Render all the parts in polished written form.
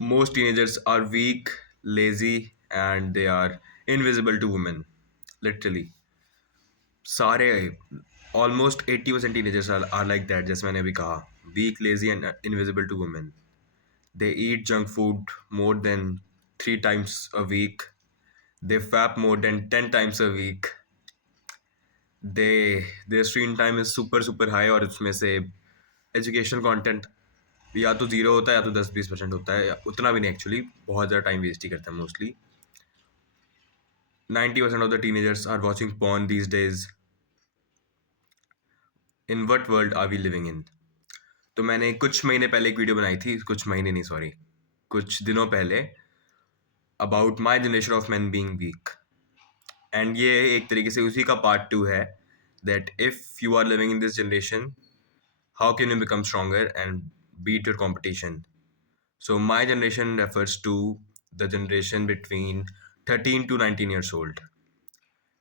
Most teenagers are weak, lazy, and they are invisible to women. Literally. सारे almost 80% teenagers are like that, जैसे मैंने अभी कहा. Weak, lazy, and invisible to women. They eat junk food more than 3 times a week. They fap more than 10 times a week. Their screen time is super high और उसमें से educational content या तो zero होता है या तो 10-20% होता है, उतना भी नहीं एक्चुअली. बहुत ज़्यादा टाइम वेस्ट ही करता है mostly. 90% of the teenagers are watching porn these days. In what world are we living in? तो मैंने कुछ महीने पहले एक वीडियो बनाई थी, कुछ महीने नहीं सॉरी, कुछ दिनों पहले, about my generation of man being weak. And ये एक तरीके से उसी का पार्ट 2 है, that if you are living in this generation, how can you become stronger and beat your competition? So my generation refers to the generation between 13 to 19 years old.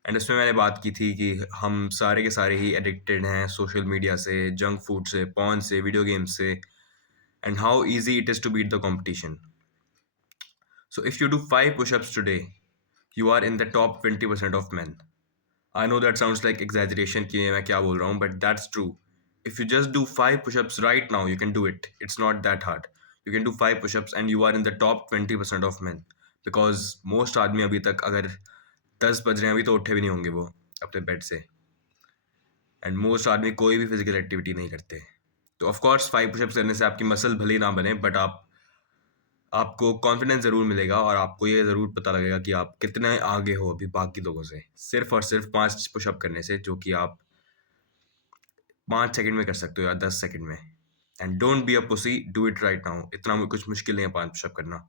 And इसमें मैंने बात की थी कि हम सारे के सारे ही एडिक्टेड हैं सोशल मीडिया से, जंक फूड से, पॉर्न से, वीडियो गेम्स से, and how easy it is to beat the competition. So if you do 5 push-ups today, you are in the top 20% of men. I know that sounds like exaggeration कि मैं क्या बोल रहा हूँ, but that's true. If you just do 5 push-ups right now, you can do it. It's not that hard. You can do 5 push-ups and you are in the top 20% of men. Because most आदमी अभी तक अगर 10 बज रहे हैं अभी तो उठे भी नहीं होंगे वो अपने बेड से. एंड मोस्ट आदमी कोई भी फिजिकल एक्टिविटी नहीं करते. तो ऑफकोर्स 5 पुशअप्स करने से आपकी मसल भले ही ना बने, बट आपको कॉन्फिडेंस ज़रूर मिलेगा और आपको ये ज़रूर पता लगेगा कि आप कितने आगे हो अभी बाकी लोगों से, सिर्फ और सिर्फ 5 पुशअप करने से, जो कि आप 5 सेकंड में कर सकते हो या 10 सेकंड में. And don't be a pussy, do it right now. इतना कुछ मुश्किल नहीं है 5 पुशअप करना.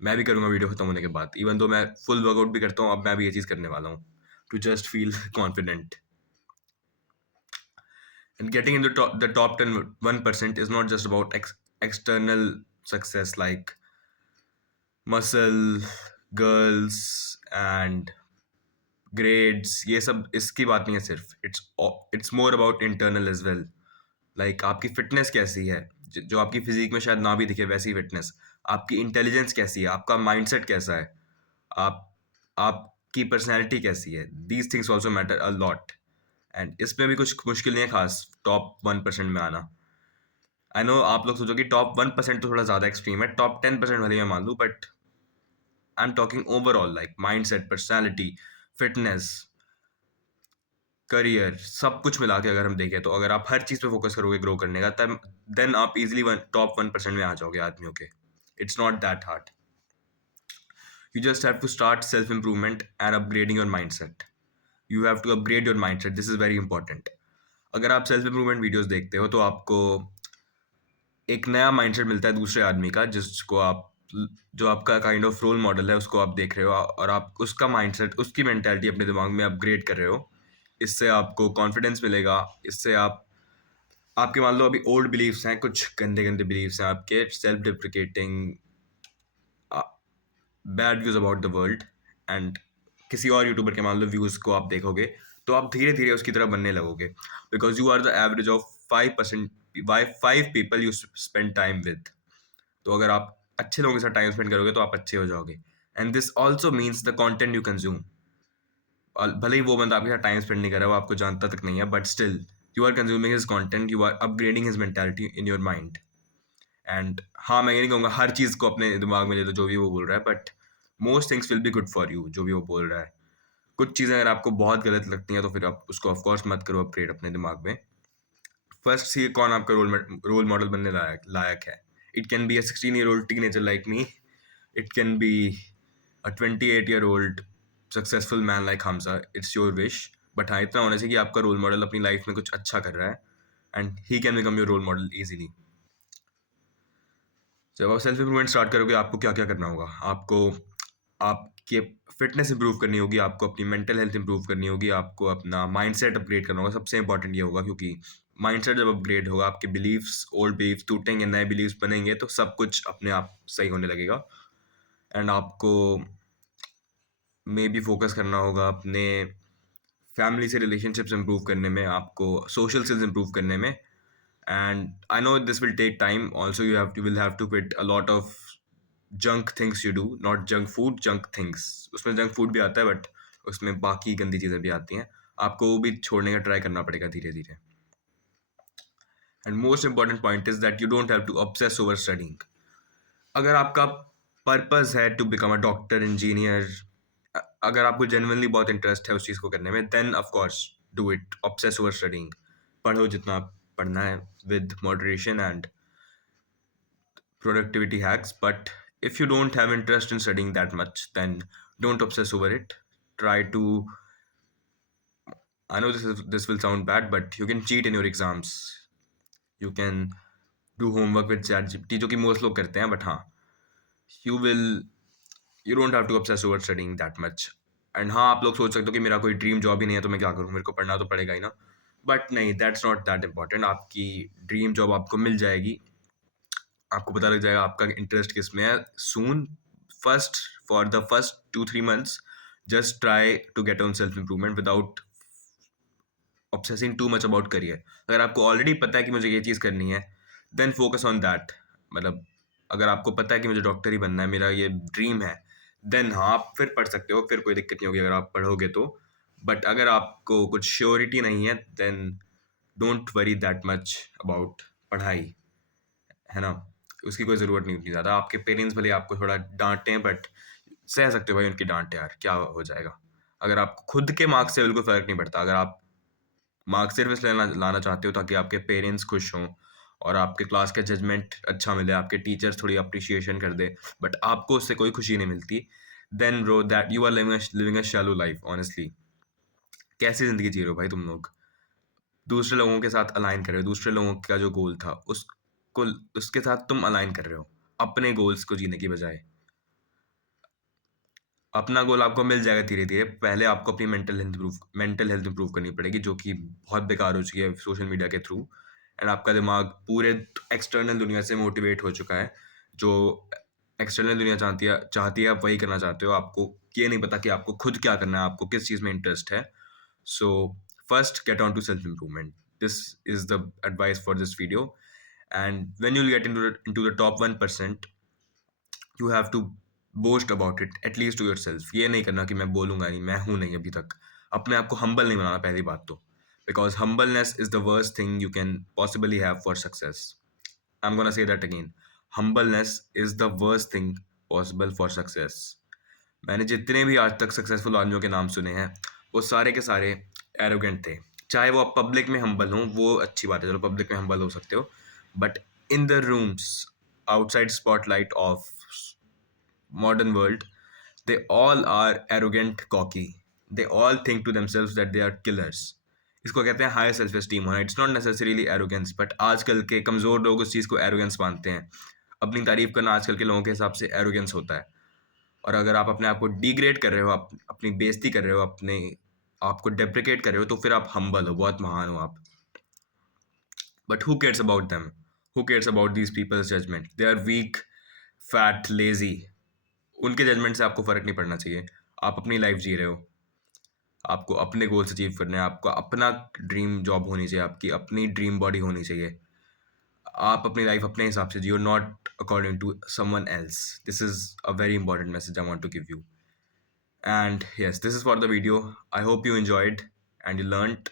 मैं भी करूँगा वीडियो खत्म होने के बाद, इवन दो मैं फुल वर्कआउट भी करता हूँ, अब मैं भी ये चीज़ करने वाला हूँ to just feel confident. And getting into the top 1% is not just about external success like muscle, girls and grades. ये सब इसकी बात नहीं है सिर्फ. It's more about internal as well. Like आपकी फिटनेस कैसी है, जो आपकी फिजिक में शायद ना भी दिखे वैसी फिटनेस. आपकी इंटेलिजेंस कैसी है, आपका माइंडसेट कैसा है, आप आपकी पर्सनैलिटी कैसी है. These things also matter a lot. And इसमें भी कुछ मुश्किल नहीं है खास टॉप 1% में आना. आई नो आप लोग सोचो कि टॉप 1% तो थोड़ा ज़्यादा एक्सट्रीम है, टॉप 10% वाले मैं मान लूँ, but I am talking overall like mind set, personality, fitness, career, सब कुछ मिला के अगर हम देखें तो अगर आप हर चीज़ पे फोकस करोगे ग्रो करने का, तब देन आप इजीली टॉप 1% में आ जाओगे आदमियों के. It's not that hard. You just have to start self improvement and upgrading your mindset. You have to upgrade your mindset. This is very important. अगर आप सेल्फ इम्प्रूवमेंट वीडियोस देखते हो तो आपको एक नया माइंडसेट मिलता है दूसरे आदमी का, जिसको आप, जो आपका काइंड ऑफ रोल मॉडल है, उसको आप देख रहे हो और आप उसका माइंडसेट, उसकी मेंटालिटी अपने दिमाग में अपग्रेड कर रहे हो. इससे आपको कॉन्फिडेंस मिलेगा. इससे आपके मान लो अभी ओल्ड बिलीव्स हैं, कुछ गंदे गंदे बिलीव्स हैं आपके, self deprecating, bad views about the world. And किसी और यूट्यूबर के मान लो व्यूज़ को आप देखोगे तो आप धीरे धीरे उसकी तरह बनने लगोगे. Because you are the average of 5%, 5 people you spend time with. तो अगर आप अच्छे लोगों के साथ टाइम स्पेंड करोगे तो आप अच्छे हो जाओगे. And this also means the content you consume. भले ही वो बंदा आपके साथ टाइम स्पेंड नहीं कर रहा, वो आपको जानता तक नहीं है, but still you are consuming his content, you are upgrading his mentality in your mind. And हाँ, मैं ये नहीं कहूँगा हर चीज़ को अपने दिमाग में ले लो जो भी वो बोल रहा है, but most things will be good for you जो भी वो बोल रहा है. कुछ चीज़ें अगर आपको बहुत गलत लगती हैं तो फिर आप उसको ऑफकोर्स मत करो अपग्रेड अपने दिमाग में. फर्स्ट सी कौन आपका रोल मॉडल बनने लायक है. It can be a 16-year-old teenager like me. It can be a 28-year-old successful man like Hamza. It's your wish. But हाँ, इतना होना चाहिए कि आपका रोल मॉडल अपनी लाइफ में कुछ अच्छा कर रहा है and he can become your role model easily. जब आप सेल्फ इम्प्रूवमेंट स्टार्ट करोगे आपको क्या क्या करना होगा. आपको आपके फिटनेस इंप्रूव करनी होगी, आपको अपनी मेंटल हेल्थ इंप्रूव करनी होगी, आपको अपना माइंडसेट अपग्रेड करना होगा. सबसे इंपॉर्टेंट ये होगा, क्योंकि माइंडसेट जब अपग्रेड होगा आपके बिलीव्स, ओल्ड बिलीव्स टूटेंगे, नए बिलीव्स बनेंगे, तो सब कुछ अपने आप सही होने लगेगा. एंड आपको मे बी फोकस करना होगा अपने फैमिली से रिलेशनशिप्स इंप्रूव करने में, आपको सोशल स्किल्स इंप्रूव करने में. And I know this will take time. Also, you will have to quit a lot of junk things you do, not junk food, junk things. उसमें junk food भी आता है but उसमें बाकी गंदी चीज़ें भी आती हैं, आपको वो भी छोड़ने का ट्राई करना पड़ेगा धीरे धीरे। And most important point is that you don't have to obsess over studying. अगर आपका पर्पस है to become a doctor, engineer, अगर आपको जेन्युइनली बहुत इंटरेस्ट है उस चीज़ को करने में, then of course do it, obsess over studying. पढ़ो जितना पढ़ना है with moderation and productivity hacks. But if you don't have interest in studying that much, then don't obsess over it. Try to, I know this will sound bad, but you can cheat in your exams. You can do homework with ChatGPT, जो कि most लोग करते हैं, but हाँ, you will, you don't have to obsess over studying that much. And हाँ, आप लोग सोच सकते हो कि मेरा कोई ड्रीम जॉब ही नहीं है तो मैं क्या करूँ, मेरे को पढ़ना तो पड़ेगा ही ना। बट नहीं, दैट्स नॉट दैट इम्पॉर्टेंट। आपकी ड्रीम जॉब आपको मिल जाएगी, आपको पता लग जाएगा आपका इंटरेस्ट किस में है soon. First, for the first 2-3 months, just try to get on self improvement without obsessing too much about career. अगर आपको ऑलरेडी पता है कि मुझे ये चीज़ करनी है, देन फोकस ऑन दैट। मतलब अगर आपको पता है कि मुझे डॉक्टर ही बनना है, मेरा ये ड्रीम है, देन हाँ आप फिर पढ़ सकते हो, फिर कोई दिक्कत नहीं होगी अगर आप पढ़ोगे तो। बट अगर आपको कुछ श्योरिटी नहीं है, then don't worry that much about पढ़ाई, है ना। उसकी कोई ज़रूरत नहीं उतनी ज़्यादा। आपके पेरेंट्स भले आपको थोड़ा डांटें, बट सह सकते हो भाई उनकी डांट, यार क्या हो जाएगा। अगर आपको खुद के मार्क्स से बिल्कुल फ़र्क नहीं पड़ता, अगर आप मार्क्स सिर्फ इसलिए लाना चाहते हो ताकि आपके पेरेंट्स खुश हों और आपके क्लास का जजमेंट अच्छा मिले, आपके टीचर्स थोड़ी अप्रिशिएशन कर दे, बट आपको उससे कोई खुशी नहीं मिलती, then bro that you are living a shallow life honestly. कैसी ज़िंदगी जी रहे हो भाई तुम लोग? दूसरे लोगों के साथ अलाइन कर रहे हो, दूसरे लोगों का जो गोल था उसको, उसके साथ तुम अलाइन कर रहे हो, अपने गोल्स को जीने की बजाय। अपना गोल आपको मिल जाएगा धीरे धीरे, पहले आपको अपनी मेंटल हेल्थ इंप्रूव करनी पड़ेगी, जो कि बहुत बेकार हो चुकी है सोशल मीडिया के थ्रू। एंड आपका दिमाग पूरे एक्सटर्नल दुनिया से मोटिवेट हो चुका है। जो एक्सटर्नल दुनिया चाहती है आप वही करना चाहते हो, आपको ये नहीं पता कि आपको खुद क्या करना है, आपको किस चीज़ में इंटरेस्ट है। So first get on to self improvement, this is the advice for this video. And when you get into the top 1%, you have to boast about it at least to yourself. ये नहीं करना कि मैं बोलूँगा नहीं, मैं हूँ नहीं अभी तक। अपने आप को हम्बल नहीं बनाना पहली बात तो, because humbleness is the worst thing you can possibly have for success. I am gonna say that again, humbleness is the worst thing possible for success. मैंने जितने भी आज तक सक्सेसफुल आदमियों के नाम सुने हैं, वो सारे के सारे एरोगेंट थे। चाहे वो आप पब्लिक में हम्बल हों, वो अच्छी बात है, चलो पब्लिक में हम्बल हो सकते हो, but in the rooms outside spotlight of modern world, they all are arrogant, cocky. They all think to themselves that they are killers. इसको कहते हैं हाई सेल्फ एस्टीम होना। It's not necessarily arrogance, but आजकल के कमज़ोर लोग उस चीज़ को एरोगेंस मानते हैं। अपनी तारीफ करना आजकल के लोगों के हिसाब से एरोगेंस होता है। और अगर आप अपने आप को डिग्रेड कर रहे हो, आप अपनी बेइज्जती कर रहे हो, अपने आप को डेप्रिकेट कर रहे हो, तो फिर आप हम्बल हो, बहुत महान हो आप। But who cares about them? Who cares about these peoples judgment? They are weak, fat, lazy. उनके जजमेंट से आपको फ़र्क नहीं पड़ना चाहिए। आप अपनी लाइफ जी रहे हो, आपको अपने गोल्स अचीव करने हैं, आपका अपना ड्रीम जॉब होनी चाहिए, आपकी अपनी ड्रीम बॉडी होनी चाहिए। आप अपनी लाइफ अपने हिसाब से जियो, not according to someone else. This is a very important message I want to give you. And yes, this is for the video. I hope you enjoyed and you learned.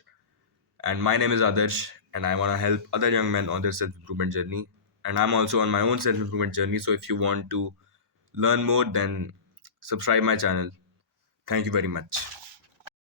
And my name is Adarsh, and I want to help other young men on their self improvement journey. And I'm also on my own self improvement journey. So if you want to learn more, then subscribe my channel. Thank you very much.